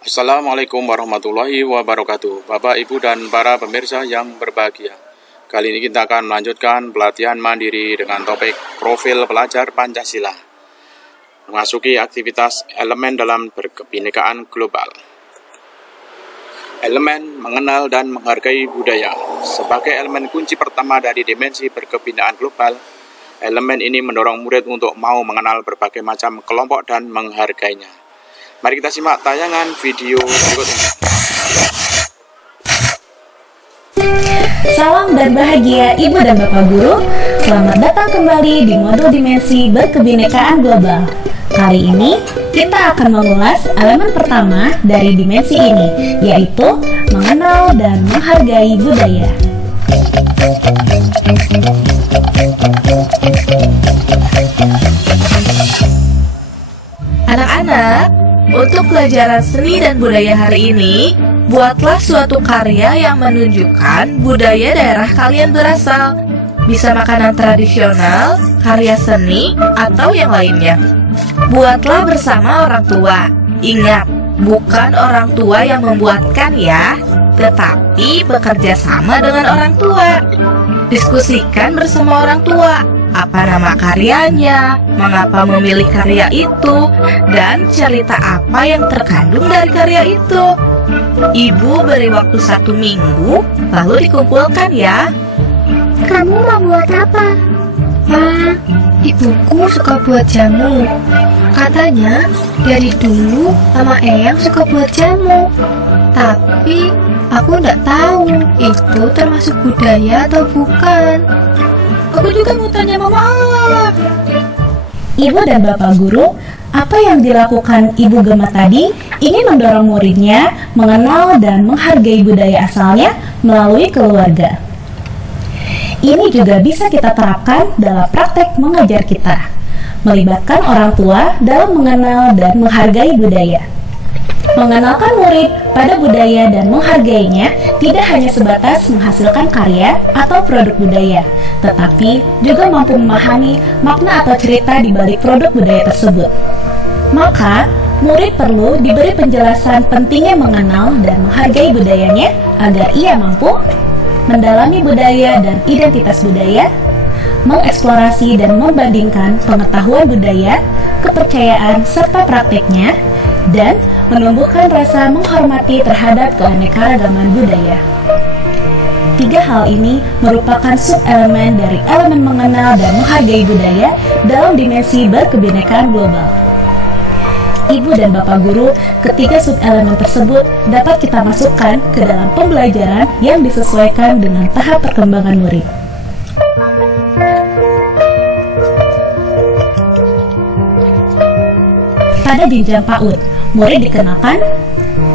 Assalamualaikum warahmatullahi wabarakatuh. Bapak, Ibu, dan para pemirsa yang berbahagia. Kali ini kita akan melanjutkan pelatihan mandiri dengan topik profil pelajar Pancasila. Memasuki aktivitas elemen dalam berkebinekaan global. Elemen mengenal dan menghargai budaya. Sebagai elemen kunci pertama dari dimensi berkebinekaan global, elemen ini mendorong murid untuk mau mengenal berbagai macam kelompok dan menghargainya. Mari kita simak tayangan video berikut ini. Salam dan bahagia Ibu dan Bapak Guru. Selamat datang kembali di modul dimensi berkebinekaan global. Kali ini kita akan mengulas elemen pertama dari dimensi ini, yaitu mengenal dan menghargai budaya. Anak-anak, untuk pelajaran seni dan budaya hari ini, buatlah suatu karya yang menunjukkan budaya daerah kalian berasal. Bisa makanan tradisional, karya seni, atau yang lainnya. Buatlah bersama orang tua. Ingat, bukan orang tua yang membuatkan ya, tetapi bekerja sama dengan orang tua. Diskusikan bersama orang tua. Apa nama karyanya, mengapa memilih karya itu, dan cerita apa yang terkandung dari karya itu. Ibu beri waktu 1 minggu, lalu dikumpulkan ya. Kamu mau buat apa? Ma, ibuku suka buat jamu. Katanya dari dulu Mama Eyang suka buat jamu. Tapi aku nggak tahu itu termasuk budaya atau bukan. Aku juga mau tanya Mama. Ibu dan Bapak Guru, apa yang dilakukan Ibu Gema tadi ingin mendorong muridnya mengenal dan menghargai budaya asalnya melalui keluarga. Ini juga bisa kita terapkan dalam praktek mengajar kita, melibatkan orang tua dalam mengenal dan menghargai budaya. Mengenalkan murid pada budaya dan menghargainya tidak hanya sebatas menghasilkan karya atau produk budaya, tetapi juga mampu memahami makna atau cerita di balik produk budaya tersebut. Maka, murid perlu diberi penjelasan pentingnya mengenal dan menghargai budayanya agar ia mampu mendalami budaya dan identitas budaya, mengeksplorasi dan membandingkan pengetahuan budaya, kepercayaan, serta prakteknya, dan menumbuhkan rasa menghormati terhadap keanekaragaman budaya. 3 hal ini merupakan sub-elemen dari elemen mengenal dan menghargai budaya dalam dimensi berkebinekaan global. Ibu dan Bapak Guru, ketiga sub-elemen tersebut dapat kita masukkan ke dalam pembelajaran yang disesuaikan dengan tahap perkembangan murid. Pada jenjang PAUD, murid dikenakan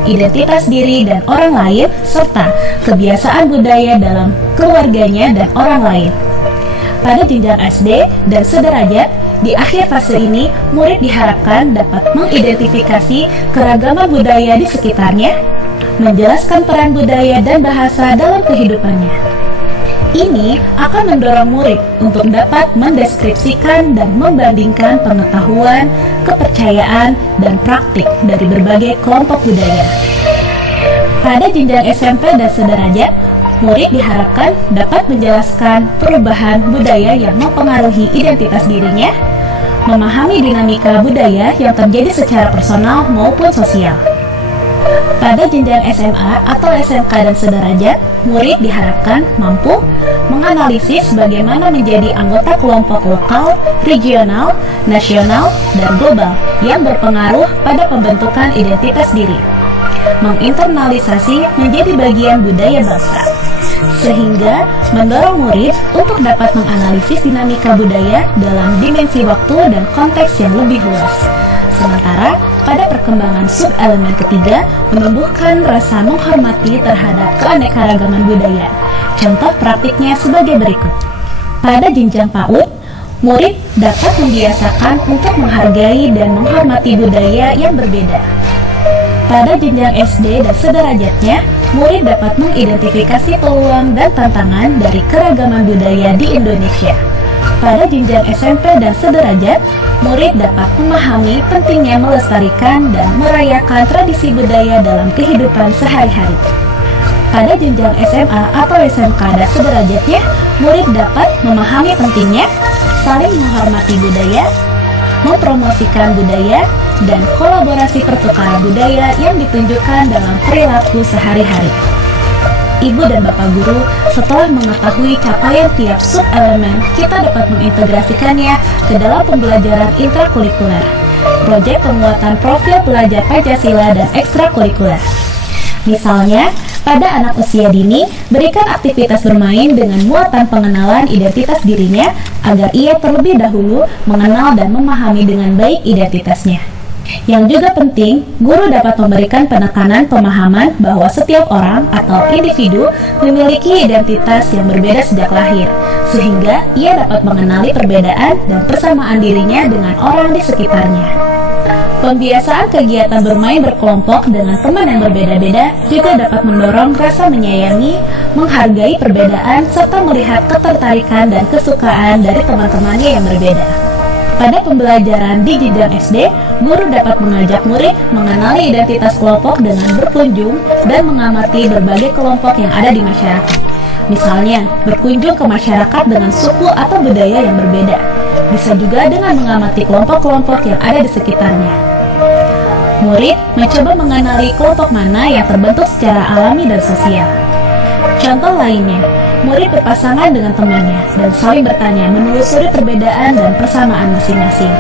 identitas diri dan orang lain, serta kebiasaan budaya dalam keluarganya dan orang lain. Pada jenjang SD dan sederajat, di akhir fase ini, murid diharapkan dapat mengidentifikasi keragaman budaya di sekitarnya, menjelaskan peran budaya dan bahasa dalam kehidupannya. Ini akan mendorong murid untuk dapat mendeskripsikan dan membandingkan pengetahuan, kepercayaan, dan praktik dari berbagai kelompok budaya. Pada jenjang SMP dan sederajat, murid diharapkan dapat menjelaskan perubahan budaya yang mempengaruhi identitas dirinya, memahami dinamika budaya yang terjadi secara personal maupun sosial. Pada jenjang SMA atau SMK dan sederajat, murid diharapkan mampu menganalisis bagaimana menjadi anggota kelompok lokal, regional, nasional, dan global yang berpengaruh pada pembentukan identitas diri, menginternalisasi menjadi bagian budaya bangsa, sehingga mendorong murid untuk dapat menganalisis dinamika budaya dalam dimensi waktu dan konteks yang lebih luas. Sementara pada perkembangan sub-elemen ketiga, menumbuhkan rasa menghormati terhadap keanekaragaman budaya. Contoh praktiknya sebagai berikut. Pada jenjang PAUD, murid dapat membiasakan untuk menghargai dan menghormati budaya yang berbeda. Pada jenjang SD dan sederajatnya, murid dapat mengidentifikasi peluang dan tantangan dari keragaman budaya di Indonesia, Pada jenjang SMP dan sederajat, murid dapat memahami pentingnya melestarikan dan merayakan tradisi budaya dalam kehidupan sehari-hari. Pada jenjang SMA atau SMK dan sederajatnya, murid dapat memahami pentingnya saling menghormati budaya, mempromosikan budaya, dan kolaborasi pertukaran budaya yang ditunjukkan dalam perilaku sehari-hari. Ibu dan Bapak Guru, setelah mengetahui capaian tiap sub-elemen, kita dapat mengintegrasikannya ke dalam pembelajaran intrakurikuler, proyek penguatan profil pelajar Pancasila dan ekstrakurikuler. Misalnya, pada anak usia dini, berikan aktivitas bermain dengan muatan pengenalan identitas dirinya agar ia terlebih dahulu mengenal dan memahami dengan baik identitasnya. Yang juga penting, guru dapat memberikan penekanan pemahaman bahwa setiap orang atau individu memiliki identitas yang berbeda sejak lahir, sehingga ia dapat mengenali perbedaan dan persamaan dirinya dengan orang di sekitarnya. Pembiasaan kegiatan bermain berkelompok dengan teman yang berbeda-beda juga dapat mendorong rasa menyayangi, menghargai perbedaan, serta melihat ketertarikan dan kesukaan dari teman-temannya yang berbeda. Pada pembelajaran di jenjang SD, guru dapat mengajak murid mengenali identitas kelompok dengan berkunjung dan mengamati berbagai kelompok yang ada di masyarakat. Misalnya, berkunjung ke masyarakat dengan suku atau budaya yang berbeda. Bisa juga dengan mengamati kelompok-kelompok yang ada di sekitarnya. Murid mencoba mengenali kelompok mana yang terbentuk secara alami dan sosial. Contoh lainnya, murid berpasangan dengan temannya dan saling bertanya menelusuri perbedaan dan persamaan masing-masing.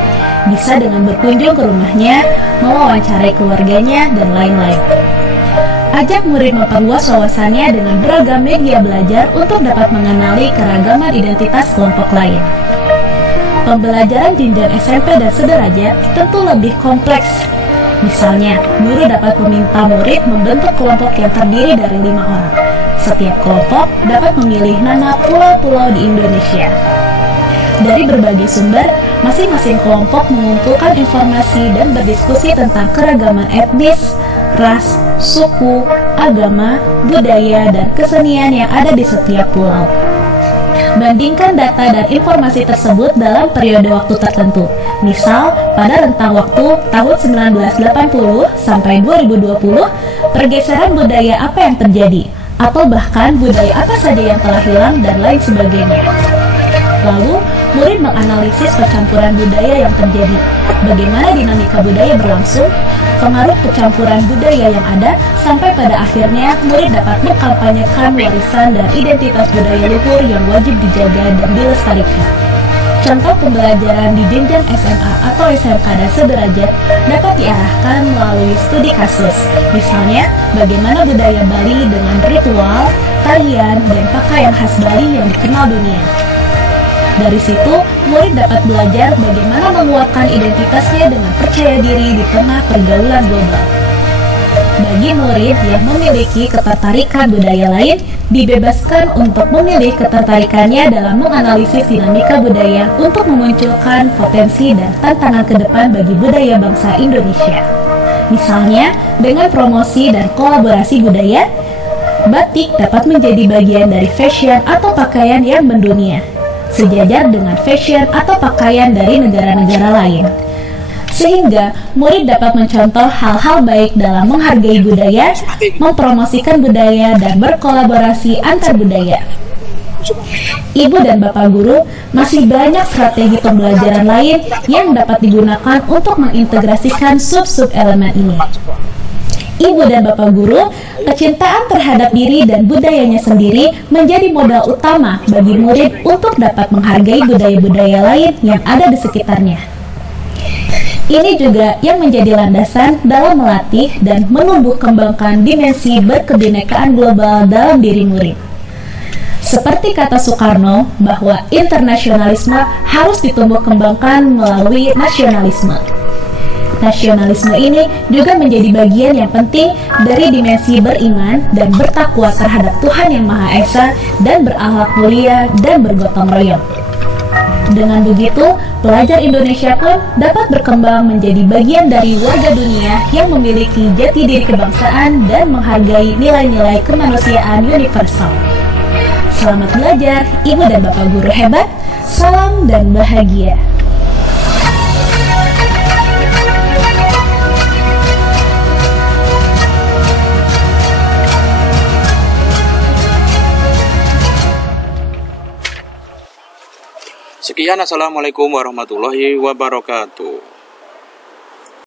Bisa dengan berkunjung ke rumahnya, mewawancarai keluarganya, dan lain-lain. Ajak murid memperluas wawasannya dengan beragam media belajar untuk dapat mengenali keragaman identitas kelompok lain. Pembelajaran jenjang SMP dan sederajat tentu lebih kompleks. Misalnya, guru dapat meminta murid membentuk kelompok yang terdiri dari 5 orang. Setiap kelompok dapat memilih nama pulau-pulau di Indonesia. Dari berbagai sumber, masing-masing kelompok mengumpulkan informasi dan berdiskusi tentang keragaman etnis, ras, suku, agama, budaya, dan kesenian yang ada di setiap pulau. Bandingkan data dan informasi tersebut dalam periode waktu tertentu. Misal, pada rentang waktu tahun 1980 sampai 2020, pergeseran budaya apa yang terjadi, atau bahkan budaya apa saja yang telah hilang dan lain sebagainya. Lalu, murid menganalisis percampuran budaya yang terjadi, bagaimana dinamika budaya berlangsung, pengaruh percampuran budaya yang ada, sampai pada akhirnya murid dapat mengkampanyekan warisan dan identitas budaya luhur yang wajib dijaga dan dilestarikan. Contoh pembelajaran di jenjang SMA atau SMK dan sederajat dapat diarahkan melalui studi kasus. Misalnya, bagaimana budaya Bali dengan ritual, tarian, dan pakaian khas Bali yang dikenal dunia. Dari situ, murid dapat belajar bagaimana menguatkan identitasnya dengan percaya diri di tengah pergaulan global. Bagi murid yang memiliki ketertarikan budaya lain, dibebaskan untuk memilih ketertarikannya dalam menganalisis dinamika budaya untuk memunculkan potensi dan tantangan ke depan bagi budaya bangsa Indonesia. Misalnya, dengan promosi dan kolaborasi budaya, batik dapat menjadi bagian dari fashion atau pakaian yang mendunia, sejajar dengan fashion atau pakaian dari negara-negara lain. Sehingga murid dapat mencontoh hal-hal baik dalam menghargai budaya, mempromosikan budaya, dan berkolaborasi antar budaya. Ibu dan Bapak Guru, masih banyak strategi pembelajaran lain yang dapat digunakan untuk mengintegrasikan sub-sub elemen ini. Ibu dan Bapak Guru, kecintaan terhadap diri dan budayanya sendiri menjadi modal utama bagi murid untuk dapat menghargai budaya-budaya lain yang ada di sekitarnya. Ini juga yang menjadi landasan dalam melatih dan menumbuh kembangkan dimensi berkebinekaan global dalam diri murid. Seperti kata Soekarno bahwa internasionalisme harus ditumbuh kembangkan melalui nasionalisme. Nasionalisme ini juga menjadi bagian yang penting dari dimensi beriman dan bertakwa terhadap Tuhan Yang Maha Esa dan berakhlak mulia dan bergotong royong. Dengan begitu, pelajar Indonesia pun dapat berkembang menjadi bagian dari warga dunia yang memiliki jati diri kebangsaan dan menghargai nilai-nilai kemanusiaan universal. Selamat belajar, Ibu dan Bapak Guru hebat. Salam dan bahagia. Sekian, assalamualaikum warahmatullahi wabarakatuh.